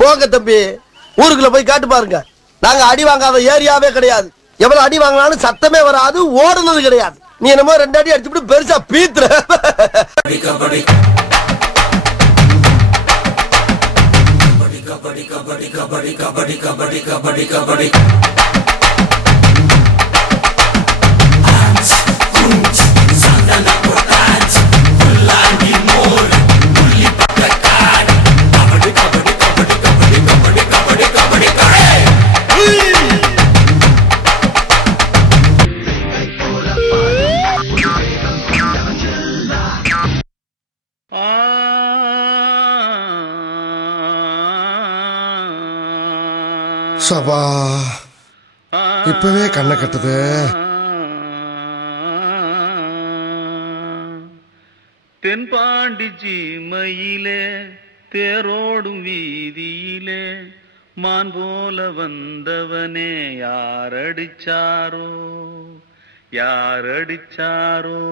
போங்க தம்பி, ஊருக்குள்ள போய் காட்டு பாருங்க. நாங்க அடி வாங்காத ஏரியாவே கிடையாது. எவ்வளவு அடி வாங்கினாலும் சத்தமே வராது, ஓடுனது கிடையாது. நீ என்னமோ 2 அடி அடிச்சுட்டு பெருசா பீத்துற. சபா இப்பவே கண்ணை கட்டுது. தென்பாண்டி சீமையிலே தேரோடும் வீதியிலே மான் போல வந்தவனே யாரடிச்சாரோ யாரடிச்சாரோ.